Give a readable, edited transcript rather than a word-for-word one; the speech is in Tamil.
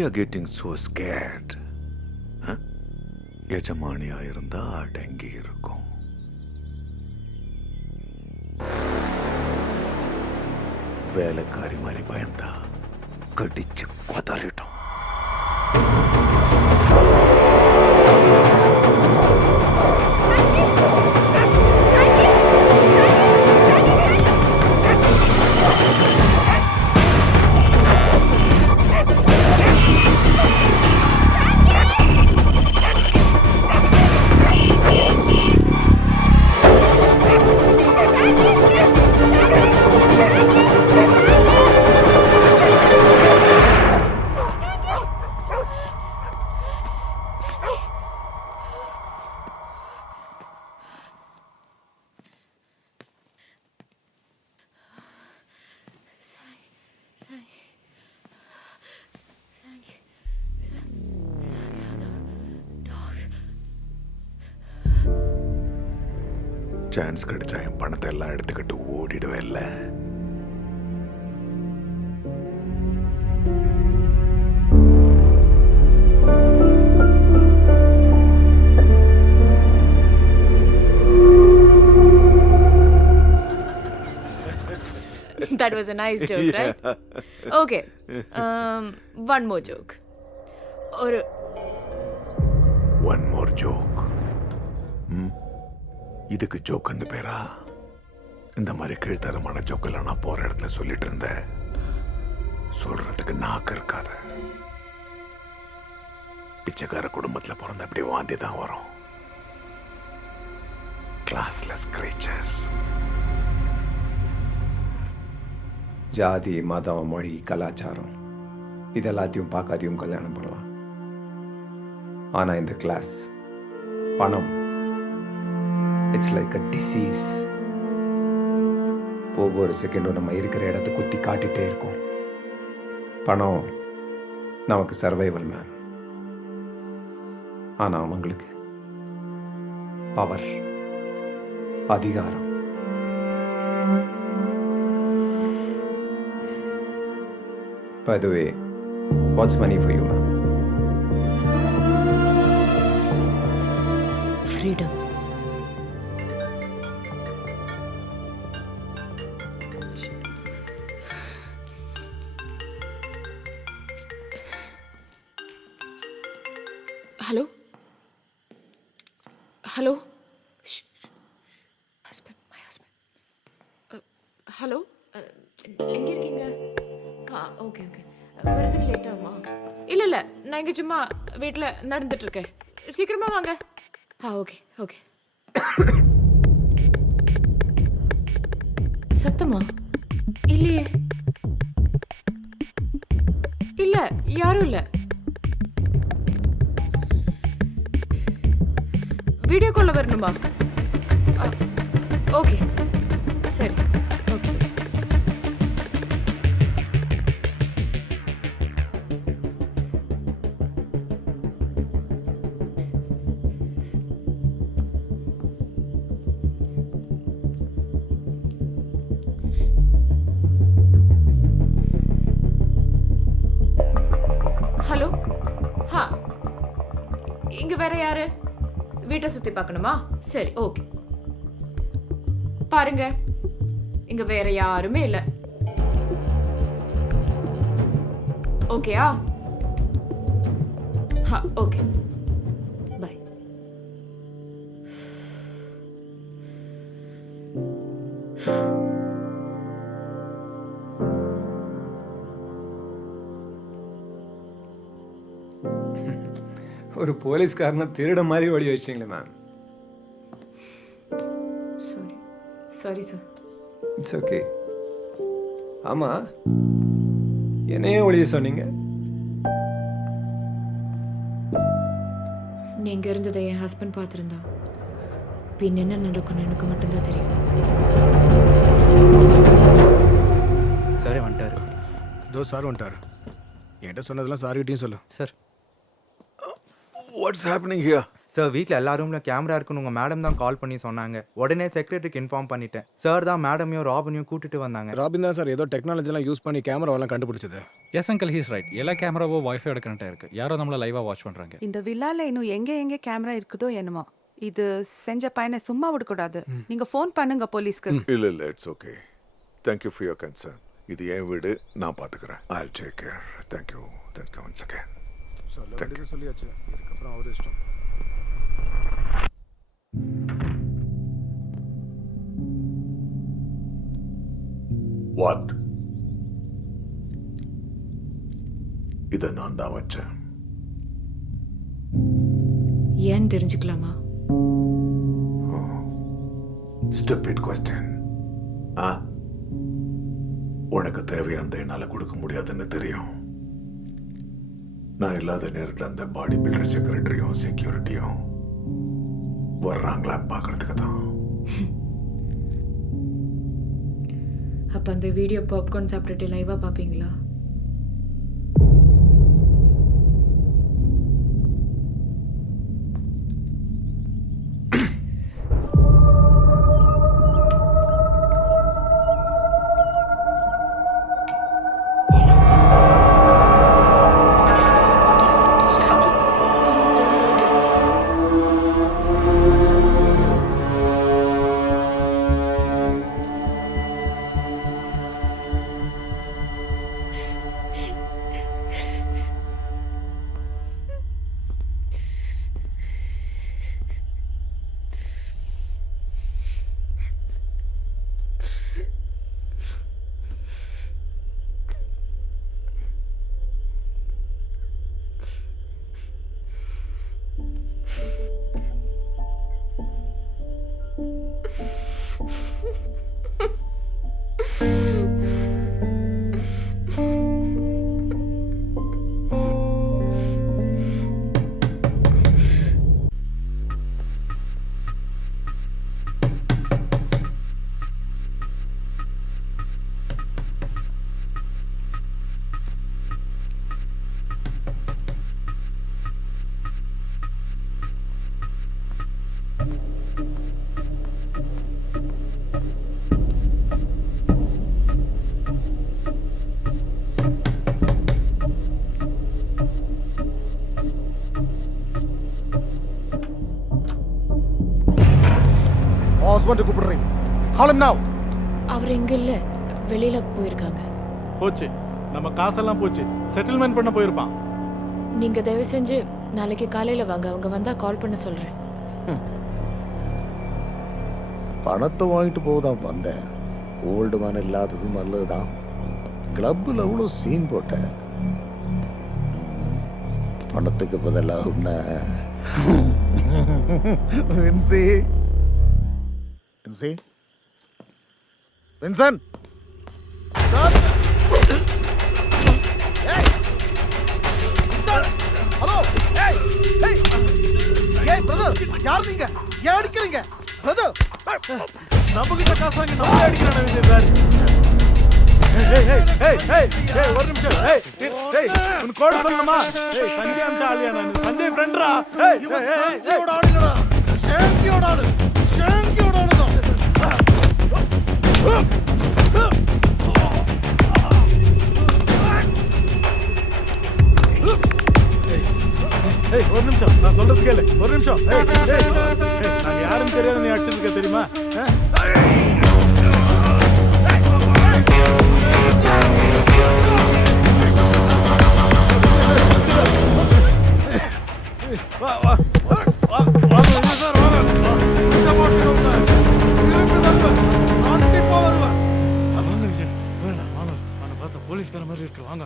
You are getting so scared? எஜமானியா இருந்தா அடங்கி இருக்கும். வேலைக்காரி மாதிரி பயந்தா கடிச்சு கொதறிட்டோம். சான்ஸ் கிடைச்சா என் பணத்தை எல்லாம் எடுத்துக்கிட்டு ஓடிடுவேன் இல்ல. That was a nice joke, right? Okay. One more joke. One more joke. இதுக்கு ஜோக்குன்னு பேரா? இந்த மாதிரி கீழ்த்தரமான ஜோக்கெல்லாம் நான் போற இடத்துல சொல்லிட்டு இருந்தேன். சொல்றதுக்கு நாக்கு இருக்காது. பிச்சைக்கார குடும்பத்துல பிறந்த அப்படி வாந்தி தான் வரும். Classless creatures. ஜாதி, மதம், மொழி, கலாச்சாரம் இதெல்லாத்தையும் பார்க்காதையும் கல்யாணம் பண்ணலாம். ஆனா இந்த கிளாஸ், பணம், இட்ஸ் லைக் அ டிசீஸ். ஒவ்வொரு செகண்டும் நம்ம இருக்கிற இடத்த குத்தி காட்டிகிட்டே இருக்கோம். பணம் நமக்கு சர்வைவல் மேன். ஆனால் அவங்களுக்கு பவர், அதிகாரம். By the way, what's money for you, ma'am? Freedom. Hello? Hello? Husband, my husband. Hello? எங்க இருக்கீங்க? Okay okay. வரதுக்கு லேட் ஆகுமா? இல்லை நான் இங்கே சும்மா வீட்டில் நடந்துட்டு இருக்கேன். சீக்கிரமா வாங்க. Okay okay. சத்தமா? இல்லையே. இல்லை, யாரும் இல்லை. வீடியோ காலில் வரணுமா? ஓகே சரி. ஓகே. ஹலோ. இங்க வேற யாரு? வீட்டை சுத்தி பார்க்கணுமா? சரி ஓகே. பாருங்க, இங்க வேற யாருமே இல்ல. ஓகேயா? Okay bye. ஒரு போலீஸ்காரனை திருட மாதிரி ஓடி வச்சிட்டீங்களே ma'am. Sorry sir. It's okay. ஆமா, என்னையே ஒளிய சொன்னீங்க? நீங்க இருந்ததை என் ஹஸ்பண்ட் பார்த்துருந்தா பின் என்ன நடக்கும்னு எனக்கு மட்டும்தான் தெரியும். சாரே வந்துட்டாரு. இதோ சார் வந்துட்டாரு. என்கிட்ட சொன்னதெல்லாம் சார்கிட்டையும் சொல்லு. Sir, What's happening here? Sir வீட்டில் எல்லா ரூம்லையும் கேமரா இருக்குன்னு உங்கள் மேடம் தான் கால் பண்ணி சொன்னாங்க. உடனே செக்ரட்டரிக்கு இன்ஃபார்ம் பண்ணிட்டேன். சார் தான் மேடமையும் ராபினையும் கூட்டிட்டு வந்தாங்க. ராபின் தான் சார் ஏதோ டெக்னாலஜிலாம் யூஸ் பண்ணி கேமராவெல்லாம் கண்டுபிடிச்சது. Yes uncle, he's right. எல்லா கேமராவும் வைஃபையோட கனெக்ட் ஆயிருக்கு. யாரோ நம்மள லைவா வாட்ச் பண்றாங்க. இந்த வில்லால இன்னும் எங்க கேமரா இருக்குதோ என்னமோ. இது செஞ்ச பையனை சும்மா விடக்கூடாது. நீங்க ஃபோன் பண்ணுங்க போலீஸ்க்கு. இல்ல it's okay. Thank you for your concern. இது என் வீடு, நான் பார்த்துக்கிறேன். I'll take care. Thank you once again. சொல்லியாச்சு, இதுக்கப்புறம் அவர் இஷ்டம். What? இதை நான் தான் வச்சேன். ஏன்னு தெரிஞ்சுக்கலாமா? Stupid question. உனக்கு தேவையானதை என்னால கொடுக்க முடியாதுன்னு தெரியும். நான் இல்லாத நேரத்தில் அந்த பாடி பில்டர் செக்ரட்டரியும் செக்யூரிட்டியும் வர்றாங்களான்னு பார்க்கறதுக்கு தான். அப்ப அந்த வீடியோ பாப்கார்ன் சாப்பிட்டுட்டு லைவா பாப்பீங்களா? ஹஸ்பண்ட் கூப்பிடுறீங்க. கால் ஹிம் நவ. அவர் எங்க இல்ல, வெளியில போயிருக்காங்க. போச்சு, நம்ம காசெல்லாம் போச்சு. செட்டில்மெண்ட் பண்ண போயிருப்பான். நீங்க தயவு செஞ்சு நாளைக்கு காலையில வாங்க. அவங்க வந்தா கால் பண்ண சொல்றேன். பணத்தை வாங்கிட்டு போதான் வந்தேன். ஓல்டு மேன் இல்லாதது நல்லதுதான். கிளப்பில் அவ்வளோ சீன் போட்டேன். பணத்துக்கு பதிலாக உன்ன வின்சி வின்சி வின்சன் ஹலோ. ஏய் பிரதர், யார் நீங்க? ஏன் அடிக்கிறீங்க பிரதர்? நம்ம கிட்ட காசு வாங்கி நம்ம அடிக்கிறானே விஜய் சார். ஒரு நிமிஷம். உன் கோட் சொல்லணுமா? சஞ்சய் அம்சா ஆலியா? நான் சஞ்சய் ஃப்ரெண்ட்ரா. சஞ்சயோட ஆளுடா, ஷேங்கியோட ஆளு, ஷேங்கியோட ஆளு தான். ஒரு நிமிஷம், நான் சொல்றது கேளு. ஒரு நிமிஷம். நாங்க யாரும் தெரியாத நீ அடிச்சிருக்க தெரியுமா? போலீஸ்கார மாதிரி இருக்கு. வாங்க.